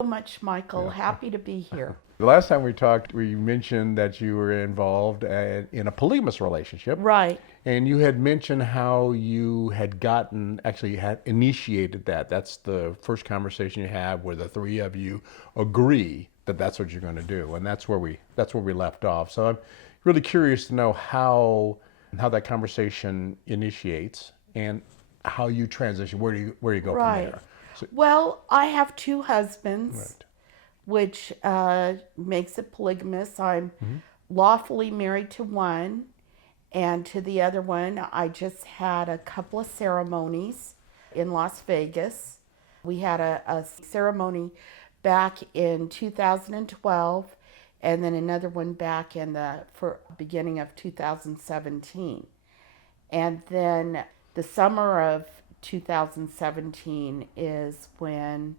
So much, Michael. Happy to be here. The last time we talked, we mentioned that you were involved in a polygamous relationship. Right. And you had mentioned how you had actually had initiated that. That's the first conversation you have where the three of you agree that that's what you're going to do. And that's where we left off. So I'm really curious to know how that conversation initiates and how you transition. Where do you go from Right. there? So, Well, I have two husbands, right. which makes it polygamous. I'm Mm-hmm. lawfully married to one, and to the other one, I just had a couple of ceremonies in Las Vegas. We had a ceremony back in 2012, and then another one back in the beginning of 2017. And then the summer of 2017 is when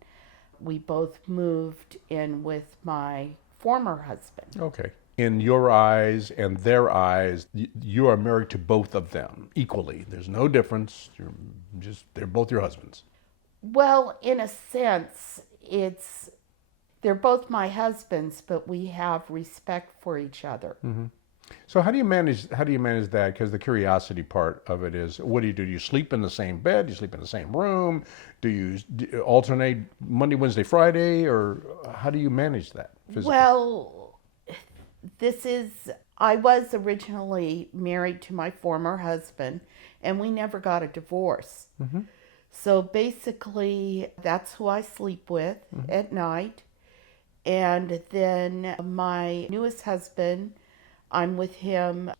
we both moved in with my former husband. Okay. In your eyes and their eyes, you are married to both of them equally. There's no difference. They're both your husbands. Well, in a sense, they're both my husbands, but we have respect for each other. Mm-hmm. So how do you manage that? Because the curiosity part of it is, what do you do? Do you sleep in the same bed? Do you sleep in the same room? Do you alternate Monday, Wednesday, Friday, or how do you manage that physically? Well, I was originally married to my former husband, and we never got a divorce. Mm-hmm. So basically, that's who I sleep with Mm-hmm. at night. And then my newest husband, I'm with him.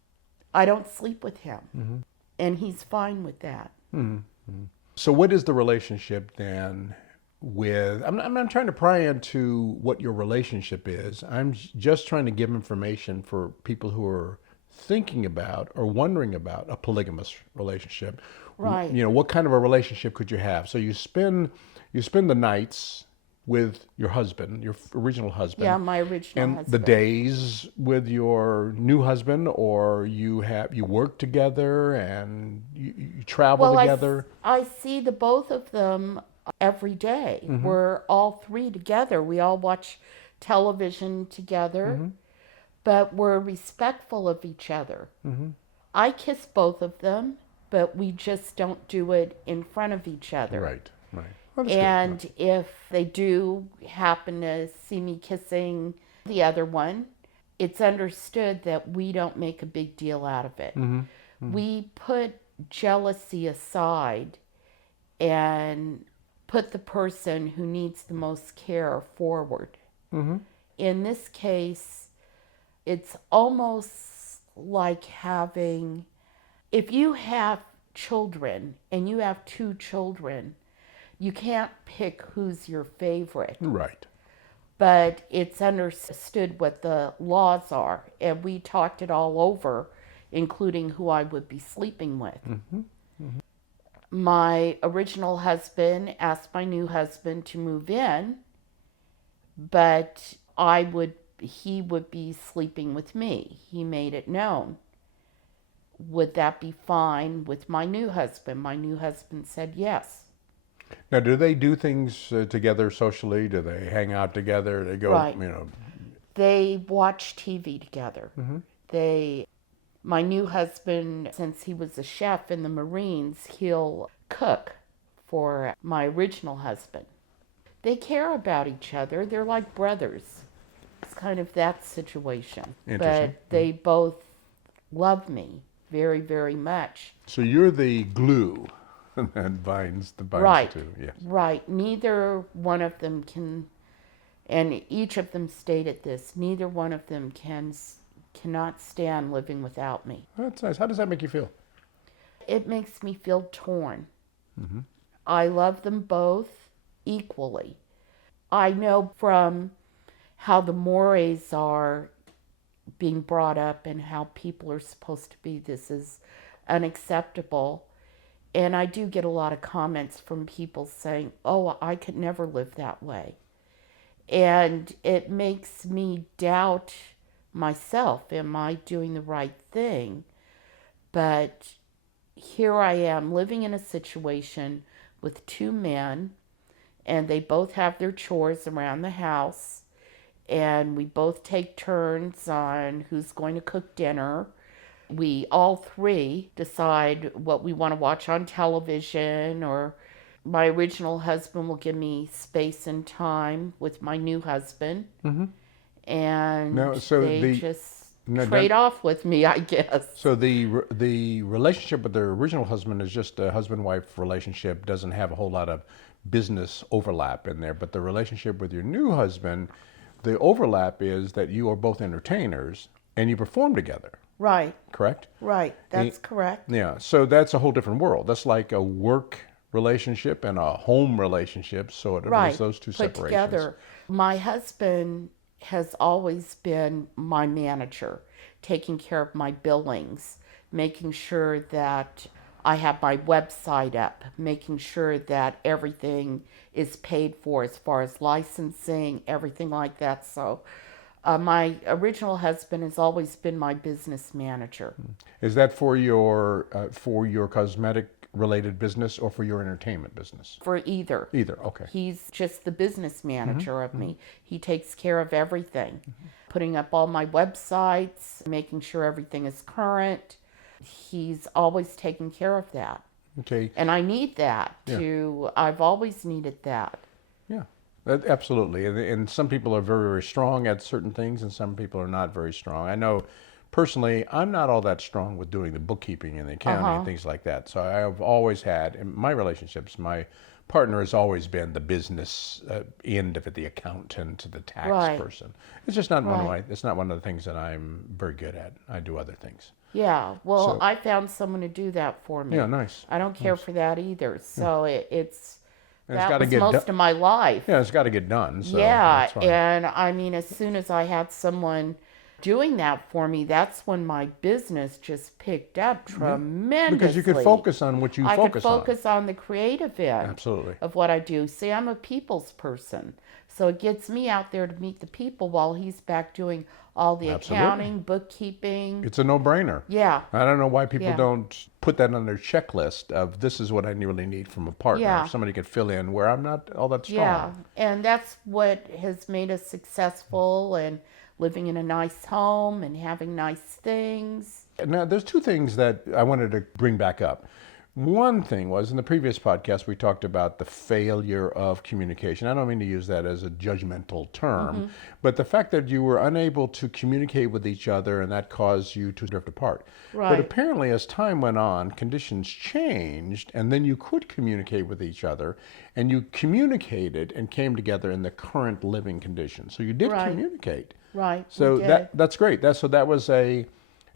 I don't sleep with him. Mm-hmm. And he's fine with that. Mm-hmm. So what is the relationship then with, I'm not trying to pry into what your relationship is. I'm just trying to give information for people who are thinking about or wondering about a polygamous relationship. Right. What kind of a relationship could you have? So you spend the nights with your husband, your original husband, Yeah, my original and the husband. days with your new husband, or you work together and you travel Well, together. I see the both of them every day. Mm-hmm. We're all three together. We all watch television together, Mm-hmm. but we're respectful of each other. Mm-hmm. I kiss both of them, but we just don't do it in front of each other. Right, right. Well, that's good. And if they do happen to see me kissing the other one, it's understood that we don't make a big deal out of it. Mm-hmm. Mm-hmm. We put jealousy aside and put the person who needs the most care forward. Mm-hmm. In this case, it's almost like if you have children and you have two children, you can't pick who's your favorite, Right. but it's understood what the laws are, and we talked it all over, including who I would be sleeping with. Mm-hmm. Mm-hmm. My original husband asked my new husband to move in, but he would be sleeping with me. He made it known. Would that be fine with my new husband? My new husband said yes. Now, do they do things together socially? Do they hang out together? They go, Right. They watch TV together. Mm-hmm. My new husband, since he was a chef in the Marines, he'll cook for my original husband. They care about each other. They're like brothers. It's kind of that situation. Interesting. But they both love me very, very much. So you're the glue that binds the Right. two. Yes. Right. Neither one of them can, and each of them stated this, neither one of them cannot stand living without me. That's nice. How does that make you feel? It makes me feel torn. Mm-hmm. I love them both equally. I know from how the mores are being brought up and how people are supposed to be, this is unacceptable. And I do get a lot of comments from people saying, oh, I could never live that way. And it makes me doubt myself. Am I doing the right thing? But here I am living in a situation with two men, and they both have their chores around the house, and we both take turns on who's going to cook dinner. We all three decide what we want to watch on television, or my original husband will give me space and time with my new husband, and No, so they the just no, trade that, off with me, I guess. so the relationship with their original husband is just a husband-wife relationship, doesn't have a whole lot of business overlap in there. But the relationship with your new husband, the overlap is that you are both entertainers and you perform together, Right, correct? right. That's correct. Yeah. So that's a whole different world. That's like a work relationship and a home relationship. So there's Right. those two Put separations. together. My husband has always been my manager, taking care of my billings, making sure that I have my website up, making sure that everything is paid for as far as licensing, everything like that. So, my original husband has always been my business manager. Is that for your cosmetic related business or for your entertainment business? For either. Either. Okay. He's just the business manager of me. He takes care of everything, putting up all my websites, making sure everything is current. He's always taking care of that. Okay. And I need that to, I've always needed that. Yeah. Absolutely. And some people are very, very strong at certain things, and some people are not very strong. I know personally, I'm not all that strong with doing the bookkeeping and the accounting and things like that. So I have always had, in my relationships, my partner has always been the business end of it, the accountant, the tax person. It's just not it's not one of the things that I'm very good at. I do other things. Yeah, well, So- I found someone to do that for me. Yeah, nice. I don't care for that either. So it's, And it's that gotta was get most done. of my life. Yeah, it's got to get done. So Yeah, that's fine. and I mean, as soon as I had someone doing that for me, that's when my business just picked up tremendously. Because you could focus on what you I focus could focus on the creative end Absolutely. of what I do. See, I'm a people's person, so it gets me out there to meet the people while he's back doing all the Absolutely. accounting, bookkeeping. It's a no-brainer. Yeah, I don't know why people Yeah. don't put that on their checklist of this is what I really need from a partner. Yeah. Somebody could fill in where I'm not all that strong. yeah, and that's what has made us successful and living in a nice home and having nice things. Now, there's two things that I wanted to bring back up. One thing was in the previous podcast, we talked about the failure of communication. I don't mean to use that as a judgmental term, but the fact that you were unable to communicate with each other and that caused you to drift apart. But Right. apparently, as time went on, conditions changed, and then you could communicate with each other, and you communicated and came together in the current living conditions. So you did Right. communicate. Right. So we did. that's great. So that was a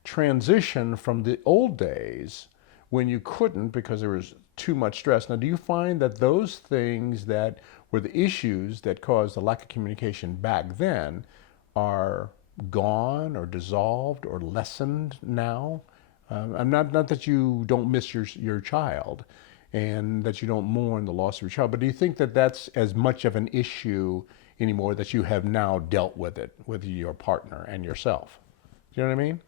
transition from the old days when you couldn't because there was too much stress. Now, do you find that those things that were the issues that caused the lack of communication back then are gone or dissolved or lessened now? I'm not that you don't miss your child and that you don't mourn the loss of your child, but do you think that that's as much of an issue anymore, that you have now dealt with it with your partner and yourself? Do you know what I mean?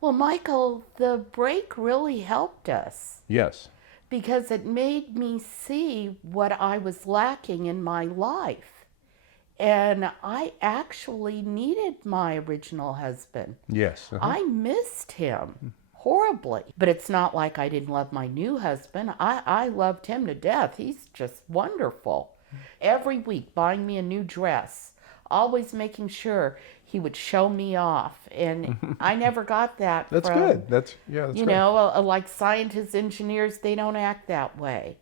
Well, Michael, the break really helped us Yes. because it made me see what I was lacking in my life. And I actually needed my original husband. Yes. I missed him horribly. But it's not like I didn't love my new husband. I loved him to death. He's just wonderful. Every week buying me a new dress, always making sure he would show me off. And I never got that That's from, good. That's you good. know, like scientists, engineers, they don't act that way.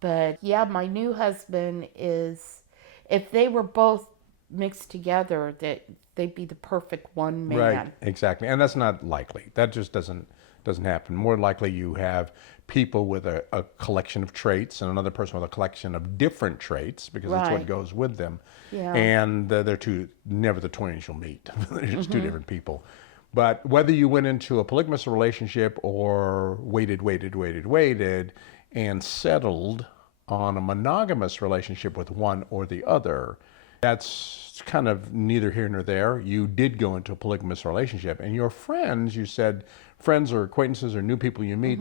But yeah, my new husband is, if they were both mixed together, that they'd be the perfect one man. Right, exactly. And that's not likely. That just doesn't happen. More likely you have people with a collection of traits and another person with a collection of different traits, because that's what Right. goes with them. Yeah. And they're never the twain shall meet. They're just two different people. But whether you went into a polygamous relationship or waited and settled on a monogamous relationship with one or the other, that's kind of neither here nor there. You did go into a polygamous relationship, and your friends, you said friends or acquaintances or new people you meet,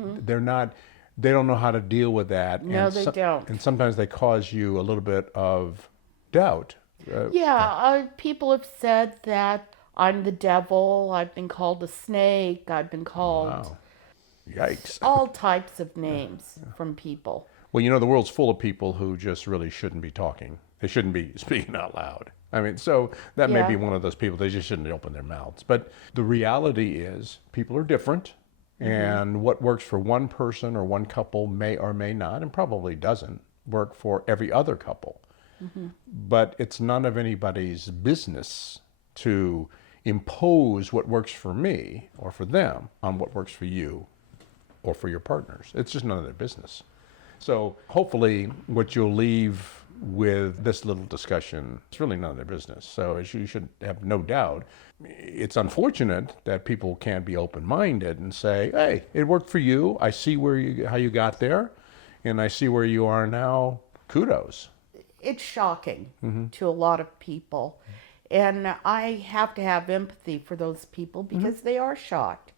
they don't know how to deal with that. No, they don't. And sometimes they cause you a little bit of doubt. People have said that I'm the devil. I've been called a snake. I've been called Wow. Yikes. all types of names from people. Well, you know, the world's full of people who just really shouldn't be talking. They shouldn't be speaking out loud. I mean, so that may be one of those people. They just shouldn't open their mouths. But the reality is people are different. And what works for one person or one couple may or may not, and probably doesn't, work for every other couple. But it's none of anybody's business to impose what works for me or for them on what works for you or for your partners. It's just none of their business. So hopefully what you'll leave with this little discussion, it's really none of their business. So as you should have no doubt, it's unfortunate that people can't be open-minded and say, hey, it worked for you. I see how you got there, and I see where you are now. Kudos. It's shocking to a lot of people. And I have to have empathy for those people because they are shocked.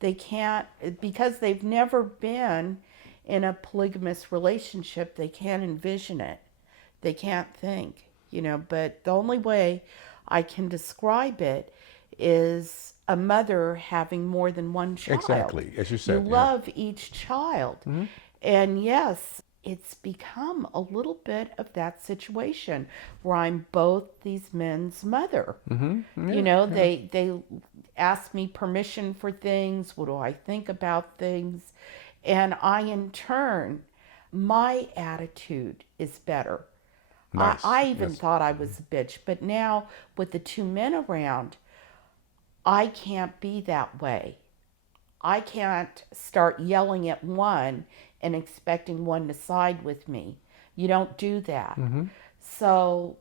They can't, because they've never been in a polygamous relationship, they can't envision it. They can't think, but the only way I can describe it is a mother having more than one child. Exactly, as you said. You love each child. And yes, it's become a little bit of that situation where I'm both these men's mother. They ask me permission for things. What do I think about things? And I, in turn, my attitude is better. Nice. I even thought I was a bitch, but now with the two men around, I can't be that way. I can't start yelling at one and expecting one to side with me. You don't do that. So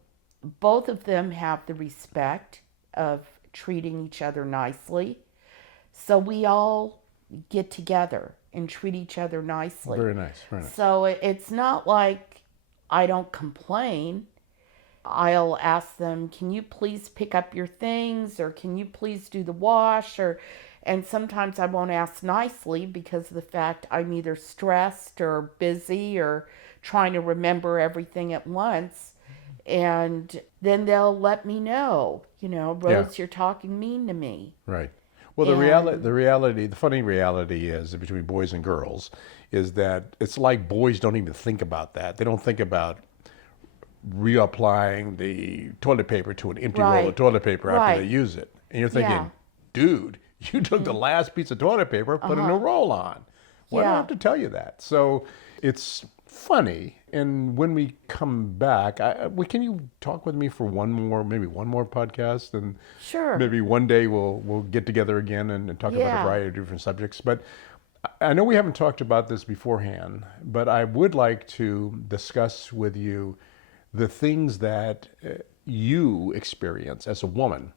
both of them have the respect of treating each other nicely. So we all get together and treat each other nicely. Very nice, very nice. So it's not like I don't complain. I'll ask them, can you please pick up your things, or can you please do the wash, and sometimes I won't ask nicely because of the fact I'm either stressed or busy or trying to remember everything at once. And then they'll let me know, Rose, you're talking mean to me. Right. Well, the funny reality is that between boys and girls is that it's like boys don't even think about that. They don't think about reapplying the toilet paper to an empty roll of toilet paper after they use it. And you're thinking, dude, you took the last piece of toilet paper, put a new roll on. Why do I have to tell you that? So it's funny. And when we come back, can you talk with me for maybe one more podcast? And sure. Maybe one day we'll get together again and talk about a variety of different subjects. But I know we haven't talked about this beforehand, but I would like to discuss with you the things that you experience as a woman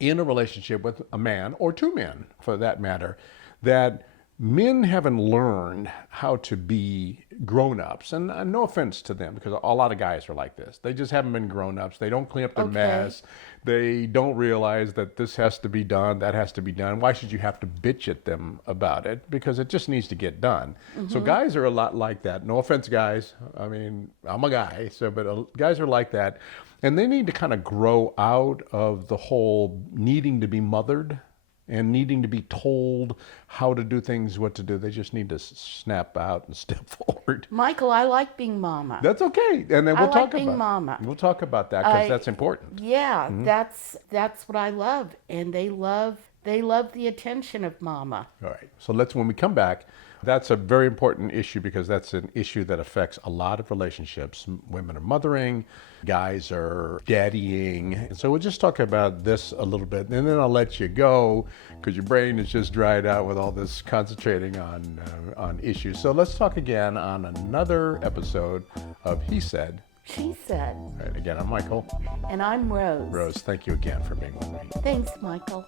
in a relationship with a man, or two men for that matter, that men haven't learned how to be grown-ups. And no offense to them, because a lot of guys are like this. They just haven't been grown-ups. They don't clean up their mess. They don't realize that this has to be done, that has to be done. Why should you have to bitch at them about it? Because it just needs to get done. So guys are a lot like that. No offense, guys. I mean, I'm a guy, but guys are like that. And they need to kind of grow out of the whole needing to be mothered and needing to be told how to do things, what to do. They just need to snap out and step forward. Michael, I like being mama. That's okay. And then we'll talk being about mama. We'll talk about that because that's important. Yeah, that's what I love. And they love the attention of mama. All right. So when we come back, that's a very important issue because that's an issue that affects a lot of relationships. Women are mothering, guys are daddying. And so we'll just talk about this a little bit, and then I'll let you go because your brain is just dried out with all this concentrating on issues. So let's talk again on another episode of He Said, She Said. All right, again, I'm Michael. And I'm Rose. Rose, thank you again for being with me. Thanks, Michael.